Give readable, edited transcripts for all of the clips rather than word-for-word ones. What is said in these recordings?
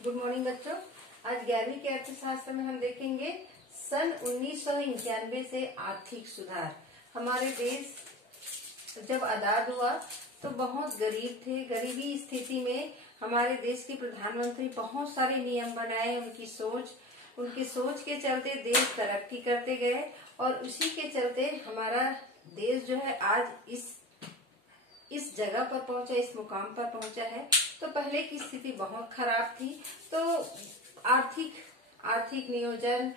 Good morning बच्चों। आज 11वीं के अर्थशास्त्र में हम देखेंगे सन 1991 से आर्थिक सुधार। हमारे देश जब आजाद हुआ तो बहुत गरीब थे। गरीबी स्थिति में हमारे देश के प्रधानमंत्री बहुत सारे नियम बनाए। उनकी सोच के चलते देश तरक्की करते गए और उसी के चलते हमारा देश जो है आज इस जगह पर पहुंचा, इस मुकाम पर पहुंचा है। तो पहले की स्थिति बहुत खराब थी, तो आर्थिक नियोजन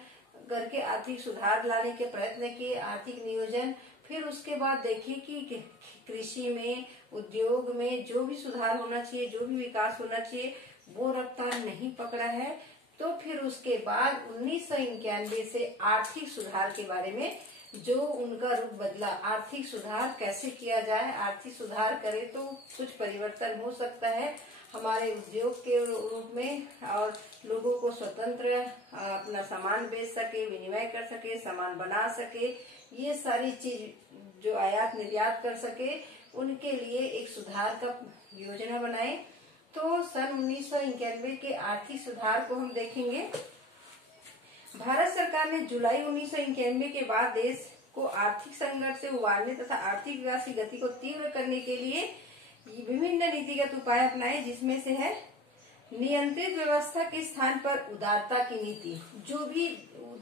करके आर्थिक सुधार लाने के प्रयत्न किए। आर्थिक नियोजन, फिर उसके बाद देखिए कि कृषि में, उद्योग में जो भी सुधार होना चाहिए, जो भी विकास होना चाहिए, वो रफ्तार नहीं पकड़ा है। तो फिर उसके बाद 1991 से आर्थिक सुधार के बारे में जो उनका रुख बदला, आर्थिक सुधार कैसे किया जाए, आर्थिक सुधार करे तो कुछ परिवर्तन हो सकता है हमारे उद्योग के रूप में, और लोगों को स्वतंत्र अपना सामान बेच सके, विनिमय कर सके, सामान बना सके, ये सारी चीज जो आयात निर्यात कर सके, उनके लिए एक सुधार का योजना बनाए। तो सन 1991 के आर्थिक सुधार को हम देखेंगे। भारत सरकार ने जुलाई 1991 के बाद देश को आर्थिक संकट से उबारने तथा आर्थिक विकास की गति को तीव्र करने के लिए विभिन्न नीतिगत उपाय अपनाए, जिसमें से है नियंत्रित व्यवस्था के स्थान पर उदारता की नीति। जो भी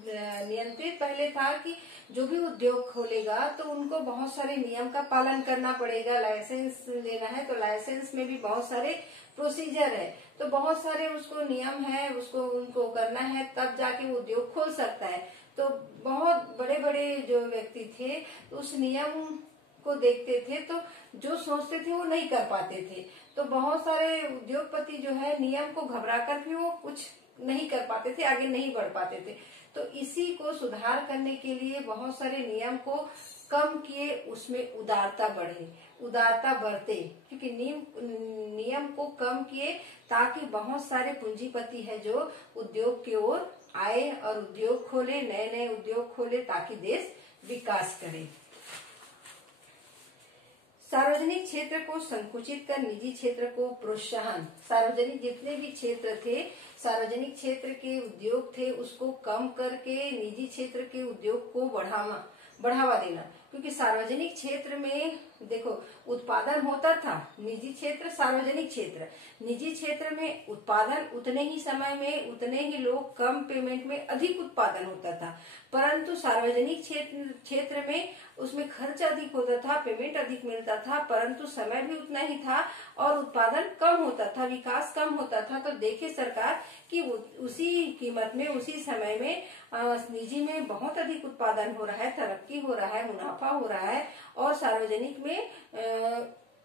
नियंत्रित पहले था कि जो भी उद्योग खोलेगा तो उनको बहुत सारे नियम का पालन करना पड़ेगा। लाइसेंस लेना है तो लाइसेंस में भी बहुत सारे प्रोसीजर है, तो बहुत सारे उसको नियम है, उनको करना है, तब जाके वो उद्योग खोल सकता है। तो बहुत बड़े बड़े जो व्यक्ति थे उस नियम को देखते थे, तो जो सोचते थे वो नहीं कर पाते थे। तो बहुत सारे उद्योगपति जो है नियम को घबरा कर भी वो कुछ नहीं कर पाते थे, आगे नहीं बढ़ पाते थे। तो इसी को सुधार करने के लिए बहुत सारे नियम को कम किए, उसमें उदारता बढ़ते, क्योंकि नियम को कम किए ताकि बहुत सारे पूंजीपति है जो उद्योग की ओर आए और उद्योग खोले, नए नए उद्योग खोले, ताकि देश विकास करे। सार्वजनिक क्षेत्र को संकुचित कर निजी क्षेत्र को प्रोत्साहन। सार्वजनिक जितने भी क्षेत्र थे, सार्वजनिक क्षेत्र के उद्योग थे, उसको कम करके निजी क्षेत्र के उद्योग को बढ़ावा देना। क्योंकि सार्वजनिक क्षेत्र में देखो उत्पादन होता था, निजी क्षेत्र, सार्वजनिक क्षेत्र। निजी क्षेत्र में उत्पादन उतने ही समय में, उतने ही लोग, कम पेमेंट में अधिक उत्पादन होता था। परंतु सार्वजनिक क्षेत्र में उसमें खर्च अधिक होता था, पेमेंट अधिक मिलता था, परंतु समय भी उतना ही था और उत्पादन कम होता था, विकास कम होता था। तो देखे सरकार कि उसी कीमत में, उसी समय में निजी में बहुत अधिक उत्पादन हो रहा है, तरक्की हो रहा है, मुनाफा हो रहा है, और सार्वजनिक में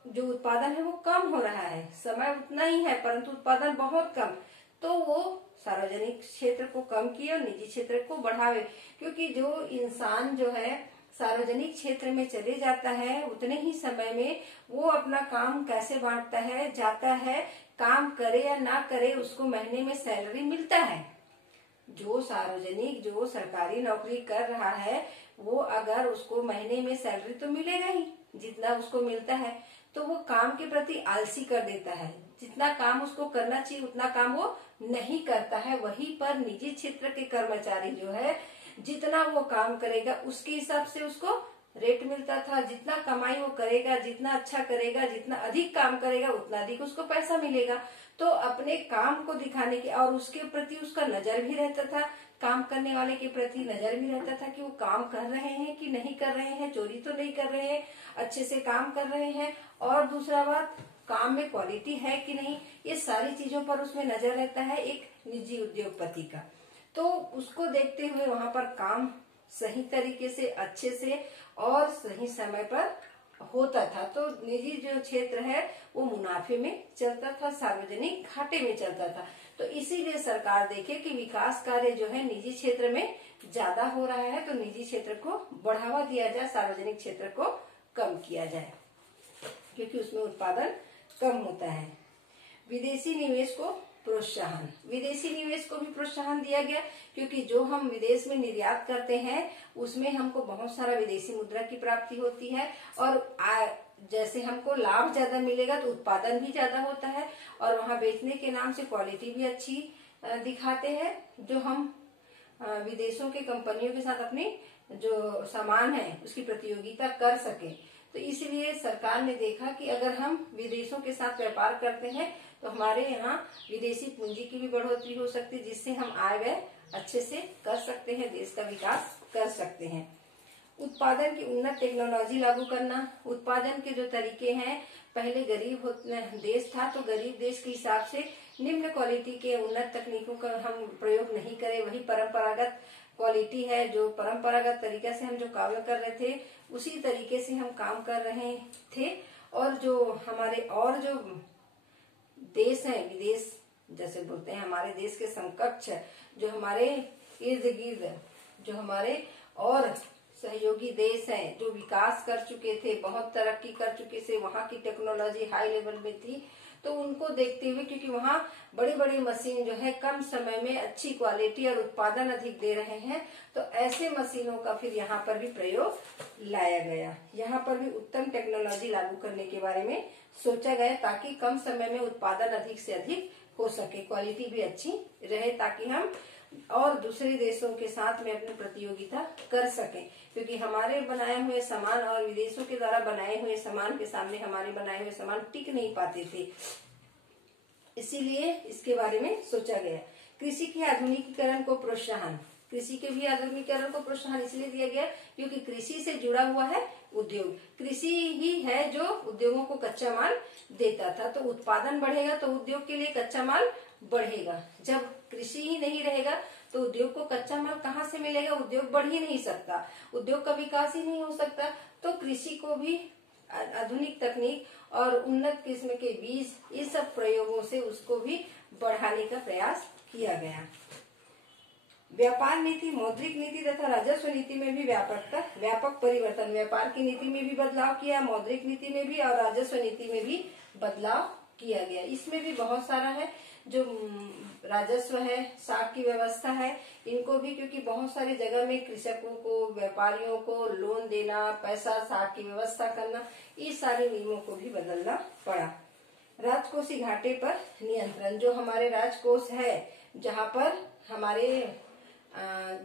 जो उत्पादन है वो कम हो रहा है। समय उतना ही है परंतु उत्पादन बहुत कम। तो वो सार्वजनिक क्षेत्र को कम किए और निजी क्षेत्र को बढ़ावे, क्योंकि जो इंसान जो है सार्वजनिक क्षेत्र में चले जाता है, उतने ही समय में वो अपना काम कैसे बांटता है, जाता है, काम करे या ना करे, उसको महीने में सैलरी मिलता है। जो सरकारी नौकरी कर रहा है वो अगर उसको महीने में सैलरी तो मिलेगा ही, जितना उसको मिलता है, तो वो काम के प्रति आलसी कर देता है। जितना काम उसको करना चाहिए उतना काम वो नहीं करता है। वहीं पर निजी क्षेत्र के कर्मचारी जो है जितना वो काम करेगा उसके हिसाब से उसको रेट मिलता था। जितना कमाई वो करेगा, जितना अच्छा करेगा, जितना अधिक काम करेगा, उतना अधिक उसको पैसा मिलेगा। तो अपने काम को दिखाने के और उसके प्रति उसका नजर भी रहता था, काम करने वाले के प्रति नजर भी रहता था कि वो काम कर रहे हैं कि नहीं कर रहे हैं, चोरी तो नहीं कर रहे हैं, अच्छे से काम कर रहे हैं, और दूसरा बात काम में क्वालिटी है कि नहीं, ये सारी चीजों पर उसमें नजर रहता है एक निजी उद्योगपति का। तो उसको देखते हुए वहां पर काम सही तरीके से, अच्छे से और सही समय पर होता था। तो निजी जो क्षेत्र है वो मुनाफे में चलता था, सार्वजनिक घाटे में चलता था। तो इसीलिए सरकार देखे कि विकास कार्य जो है निजी क्षेत्र में ज्यादा हो रहा है, तो निजी क्षेत्र को बढ़ावा दिया जाए, सार्वजनिक क्षेत्र को कम किया जाए, क्योंकि उसमें उत्पादन कम होता है। विदेशी निवेश को प्रोत्साहन। विदेशी निवेश को भी प्रोत्साहन दिया गया, क्योंकि जो हम विदेश में निर्यात करते हैं उसमें हमको बहुत सारा विदेशी मुद्रा की प्राप्ति होती है, और जैसे हमको लाभ ज्यादा मिलेगा तो उत्पादन भी ज्यादा होता है, और वहाँ बेचने के नाम से क्वालिटी भी अच्छी दिखाते हैं, जो हम विदेशों के कंपनियों के साथ अपनी जो सामान है उसकी प्रतियोगिता कर सके। तो इसलिए सरकार ने देखा कि अगर हम विदेशों के साथ व्यापार करते हैं तो हमारे यहाँ विदेशी पूंजी की भी बढ़ोतरी हो सकती है, जिससे हम आय व्यय अच्छे से कर सकते हैं, देश का विकास कर सकते हैं। उत्पादन की उन्नत टेक्नोलॉजी लागू करना। उत्पादन के जो तरीके हैं, पहले गरीब देश था तो गरीब देश के हिसाब से निम्न क्वालिटी के उन्नत तकनीकों का हम प्रयोग नहीं करें, वही परंपरागत क्वालिटी है, जो परंपरागत तरीके से हम जो कार्य कर रहे थे उसी तरीके से हम काम कर रहे थे। और जो हमारे और जो देश हैं, विदेश जैसे बोलते हैं, हमारे देश के समकक्ष जो हमारे इर्द गिर्द जो हमारे और सहयोगी देश हैं, जो विकास कर चुके थे, बहुत तरक्की कर चुके थे, वहाँ की टेक्नोलॉजी हाई लेवल में थी, तो उनको देखते हुए, क्योंकि वहाँ बड़ी बड़ी मशीन जो है कम समय में अच्छी क्वालिटी और उत्पादन अधिक दे रहे हैं, तो ऐसे मशीनों का फिर यहाँ पर भी प्रयोग लाया गया। यहाँ पर भी उत्तम टेक्नोलॉजी लागू करने के बारे में सोचा गया, ताकि कम समय में उत्पादन अधिक से अधिक हो सके, क्वालिटी भी अच्छी रहे, ताकि हम और दूसरे देशों के साथ में अपनी प्रतियोगिता कर सकें, क्योंकि हमारे बनाए हुए सामान और विदेशों के द्वारा बनाए हुए सामान के सामने हमारे बनाए हुए सामान टिक नहीं पाते थे। इसीलिए इसके बारे में सोचा गया। कृषि के आधुनिकीकरण को प्रोत्साहन। कृषि के भी आधुनिकीकरण को प्रोत्साहन इसलिए दिया गया क्योंकि कृषि से जुड़ा हुआ है उद्योग। कृषि ही है जो उद्योगों को कच्चा माल देता था, तो उत्पादन बढ़ेगा तो उद्योग के लिए कच्चा माल बढ़ेगा। जब कृषि ही नहीं रहेगा तो उद्योग को कच्चा माल कहाँ से मिलेगा, उद्योग बढ़ ही नहीं सकता, उद्योग का विकास ही नहीं हो सकता। तो कृषि को भी आधुनिक तकनीक और उन्नत किस्म के बीज, इस सब प्रयोगों से उसको भी बढ़ाने का प्रयास किया गया। व्यापार नीति, मौद्रिक नीति तथा राजस्व नीति में भी व्यापक परिवर्तन। व्यापार की नीति में भी बदलाव किया, मौद्रिक नीति में भी और राजस्व नीति में भी बदलाव किया गया। इसमें भी बहुत सारा है, जो राजस्व है, साख की व्यवस्था है, इनको भी, क्योंकि बहुत सारी जगह में कृषकों को, व्यापारियों को लोन देना, पैसा साख की व्यवस्था करना, इस सारे नियमों को भी बदलना पड़ा। राजकोषीय घाटे पर नियंत्रण। जो हमारे राजकोष है, जहाँ पर हमारे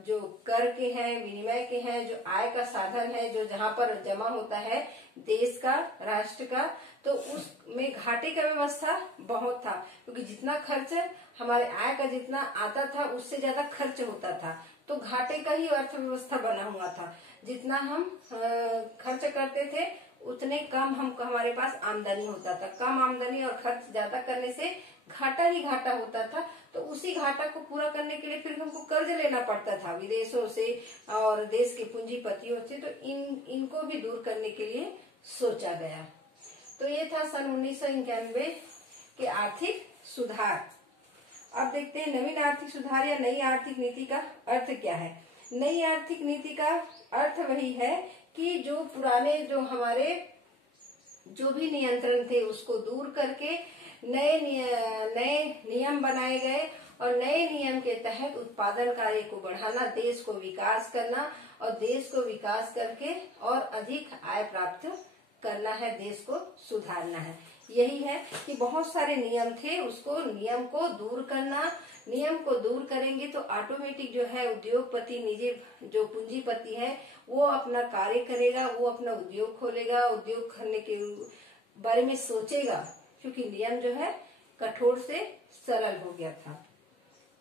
जो कर के हैं, विनिमय के हैं, जो आय का साधन है, जो जहाँ पर जमा होता है देश का, राष्ट्र का, तो उसमें घाटे का व्यवस्था बहुत था, क्योंकि जितना खर्च हमारे आय का जितना आता था उससे ज्यादा खर्च होता था, तो घाटे का ही अर्थव्यवस्था बना हुआ था। जितना हम खर्च करते थे उतने कम हमारे पास आमदनी होता था। कम आमदनी और खर्च ज्यादा करने से घाटा ही घाटा होता था। तो उसी घाटा को पूरा करने के लिए फिर हमको कर्ज लेना पड़ता था विदेशों से और देश के पूंजीपतियों से। तो इनको भी दूर करने के लिए सोचा गया। तो ये था सन 1991 के आर्थिक सुधार। अब देखते हैं नवीन आर्थिक सुधार या नई आर्थिक नीति का अर्थ क्या है। नई आर्थिक नीति का अर्थ वही है कि जो पुराने जो हमारे जो भी नियंत्रण थे उसको दूर करके नए नियम बनाए गए, और नए नियम के तहत उत्पादन कार्य को बढ़ाना, देश को विकास करना, और देश को विकास करके और अधिक आय प्राप्त करना है, देश को सुधारना है। यही है कि बहुत सारे नियम थे, उसको नियम को दूर करना। नियम को दूर करेंगे तो ऑटोमेटिक जो है उद्योगपति, निजी जो पूंजीपति है, वो अपना कार्य करेगा, वो अपना उद्योग खोलेगा, उद्योग करने के बारे में सोचेगा, क्योंकि नियम जो है कठोर से सरल हो गया था।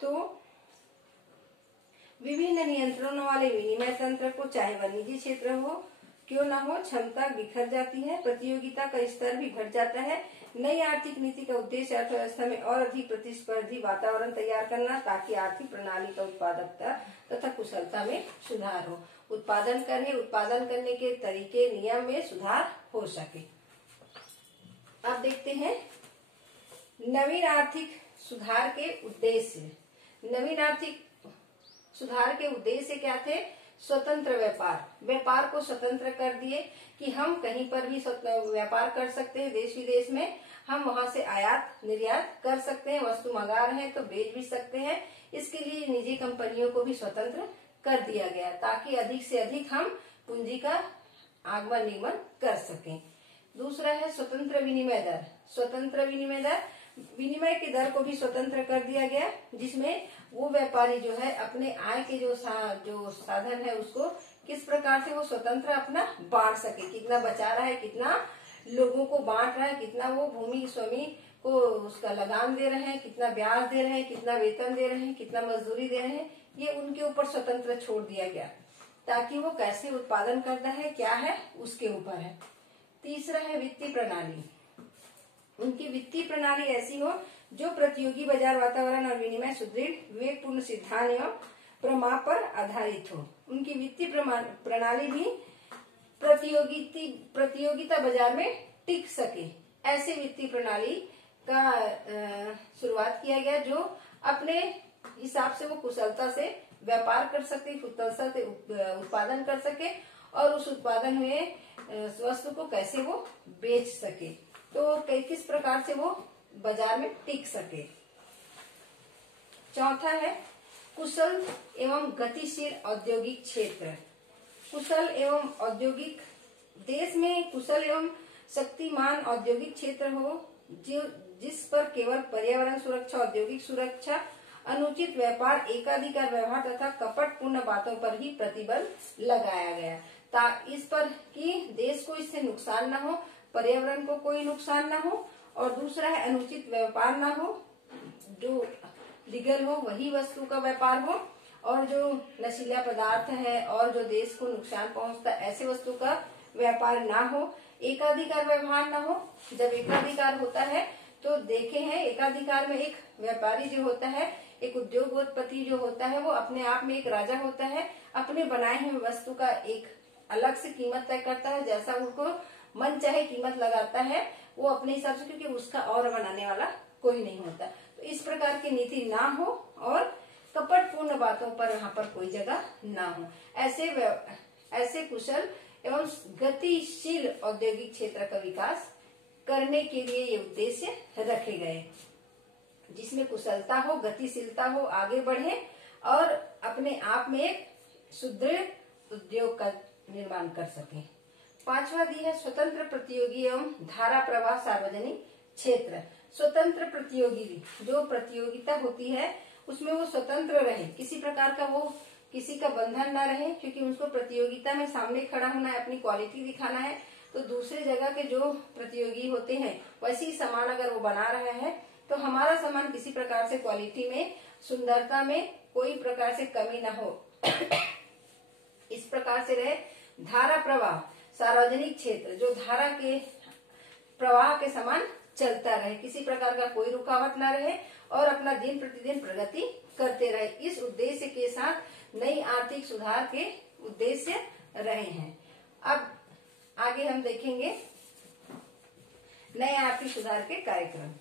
तो विभिन्न नियंत्रणों वाले विनिमय तंत्र को, चाहे वह निजी क्षेत्र हो क्यों ना हो, क्षमता बिखर जाती है, प्रतियोगिता का स्तर भी घट जाता है। नई आर्थिक नीति का उद्देश्य अर्थव्यवस्था में और अधिक प्रतिस्पर्धी वातावरण तैयार करना, ताकि आर्थिक प्रणाली का उत्पादकता तथा कुशलता में सुधार हो। उत्पादन करने के तरीके, नियम में सुधार हो सके। अब देखते हैं नवीन आर्थिक सुधार के उद्देश्य। नवीन आर्थिक सुधार के उद्देश्य क्या थे? स्वतंत्र व्यापार को स्वतंत्र कर दिए कि हम कहीं पर भी व्यापार कर सकते हैं। देश विदेश में हम वहां से आयात निर्यात कर सकते हैं, वस्तु मंगा रहे हैं तो बेच भी सकते हैं। इसके लिए निजी कंपनियों को भी स्वतंत्र कर दिया गया, ताकि अधिक से अधिक हम पूंजी का आगमन निर्गमन कर सकें। दूसरा है स्वतंत्र विनिमय दर। स्वतंत्र विनिमय दर, विनिमय की दर को भी स्वतंत्र कर दिया गया, जिसमें वो व्यापारी जो है अपने आय के जो साधन है उसको किस प्रकार से वो स्वतंत्र अपना बांट सके, कितना बचा रहा है, कितना लोगों को बांट रहा है, कितना वो भूमि स्वामी को उसका लगान दे रहे हैं, कितना ब्याज दे रहे हैं, कितना वेतन दे रहे हैं, कितना मजदूरी दे रहे हैं, ये उनके ऊपर स्वतंत्र छोड़ दिया गया, ताकि वो कैसे उत्पादन करता है, क्या है, उसके ऊपर है। तीसरा है वित्तीय प्रणाली। उनकी वित्तीय प्रणाली ऐसी हो जो प्रतियोगी बाजार वातावरण और विनिमय सुदृढ़ विवेकपूर्ण सिद्धांत एवं प्रमाण पर आधारित हो। उनकी वित्तीय प्रणाली भी प्रतियोगिता बाजार में टिक सके, ऐसे वित्तीय प्रणाली का शुरुआत किया गया, जो अपने हिसाब से वो कुशलता से व्यापार कर सके, कुशलता से उत्पादन कर सके और उस उत्पादन हुए वस्तु को कैसे वो बेच सके, तो किस प्रकार से वो बाजार में टिक सके। चौथा है कुशल एवं गतिशील औद्योगिक क्षेत्र। कुशल एवं औद्योगिक, देश में कुशल एवं शक्तिमान औद्योगिक क्षेत्र हो, जिस पर केवल पर्यावरण सुरक्षा, औद्योगिक सुरक्षा, अनुचित व्यापार, एकाधिकार व्यवहार तथा कपटपूर्ण बातों पर ही प्रतिबंध लगाया गया, इस पर कि देश को इससे नुकसान न हो, पर्यावरण को कोई नुकसान न हो, और दूसरा है अनुचित व्यापार न हो, जो लीगल हो वही वस्तु का व्यापार हो, और जो नशीला पदार्थ है और जो देश को नुकसान पहुंचता ऐसे वस्तु का व्यापार ना हो, एकाधिकार व्यवहार ना हो। जब एकाधिकार होता है तो देखे हैं, एकाधिकार में एक व्यापारी जो होता है, एक उद्योगपति जो होता है, वो अपने आप में एक राजा होता है, अपने बनाए हुए वस्तु का एक अलग से कीमत तय करता है, जैसा उनको मन चाहे कीमत लगाता है वो अपने हिसाब से, क्योंकि उसका और बनाने वाला कोई नहीं होता। तो इस प्रकार की नीति ना हो और कपटपूर्ण बातों पर वहां पर कोई जगह ना हो, ऐसे कुशल एवं गतिशील औद्योगिक क्षेत्र का विकास करने के लिए ये उद्देश्य रखे गए, जिसमें कुशलता हो, गतिशीलता हो, आगे बढ़े और अपने आप में एक सुदृढ़ उद्योग का निर्माण कर सके। पांचवा दी है स्वतंत्र प्रतियोगी एवं धारा प्रवाह सार्वजनिक क्षेत्र। स्वतंत्र प्रतियोगी, जो प्रतियोगिता होती है उसमें वो स्वतंत्र रहे, किसी प्रकार का वो किसी का बंधन ना रहे, क्योंकि उसको प्रतियोगिता में सामने खड़ा होना है, अपनी क्वालिटी दिखाना है। तो दूसरे जगह के जो प्रतियोगी होते हैं वैसी सामान अगर वो बना रहा है तो हमारा सामान किसी प्रकार से क्वालिटी में, सुंदरता में कोई प्रकार से कमी ना हो, इस प्रकार से रहे। धारा प्रवाह सार्वजनिक क्षेत्र, जो धारा के प्रवाह के समान चलता रहे, किसी प्रकार का कोई रुकावट ना रहे और अपना दिन प्रतिदिन प्रगति करते रहे, इस उद्देश्य के साथ नई आर्थिक सुधार के उद्देश्य रहे हैं। अब आगे हम देखेंगे नए आर्थिक सुधार के कार्यक्रम।